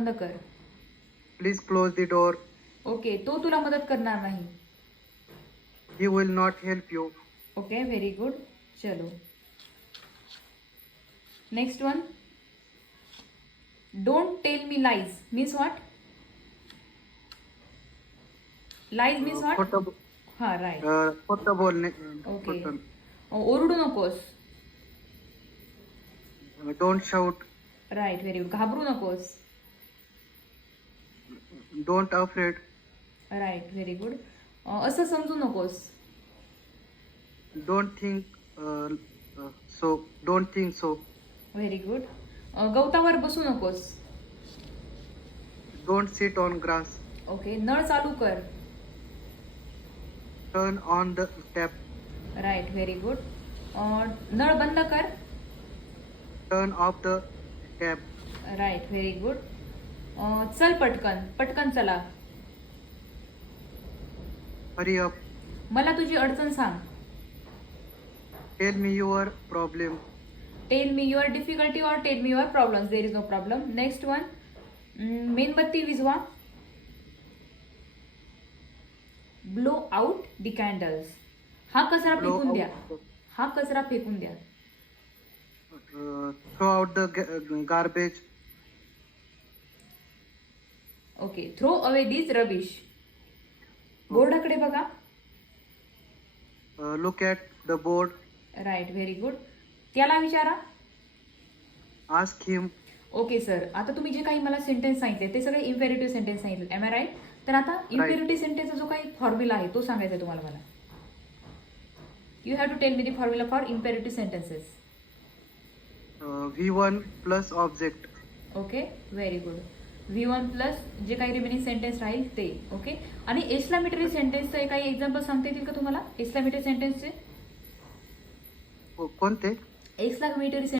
बंद कर. Please close the door. Okay, तो तुला मदत करणार नाही. He will not help you. Okay, very good. चलो next one. Don't tell me lies means what? Lies means what? खोटं हा, राईट. खोटं बोलणे. ओके. खोटं. ओरडू नकोस. Don't shout. Right, very good. घाबरू नकोस. Don't afraid. Right, very good. असं समजू नकोस. Don't think so. Don't think so. Very good. गवतावर बसू नकोस. Don't sit on grass. Okay. नळ चालू कर. Turn on the tap. Right, very good. नळ बंद कर. Turn off the tap. Right, very good. चल पटकन, पटकन चला. Hurry up. मला तुझी अडचण सांग. Tell me your problem. Tell me your difficulty और tell me your problems. There is no problem. Next one. मेणबत्ती विझवा. Blow out the candles. हा कचरा Blow फेकून द्या. out. हा कचरा फेकून द्या. Throw out the garbage. Okay. Throw away this rubbish. बोर्डाकडे बघा. Look at the board. Right, very good. त्याला विचारा. Ask him. ओके सर, आता तुम्ही जे काही मला सेंटेन्स सांगितले ते सगळे इम्पेरेटिव्ह सेंटेन्स सांगितले. Am I right? तर आता इम्पेरेटिव्ह सेंटेन्सचा जो काही फॉर्म्युला आहे तो सांगायचा आहे तुम्हाला मला. You have to tell me the formula for imperative sentences. V1 plus object. Okay, very good. V1 plus जे काही रिमेनिंग सेंटेन्स राहील ते. ओके. आणि एक्सक्लामेटरी सेंटेन्सचे काही एक्झाम्पल सांगता येतील का तुम्हाला? एक्सक्लामेटरी सेंटेन्सचे कोणते? एक्सक्लामेटरी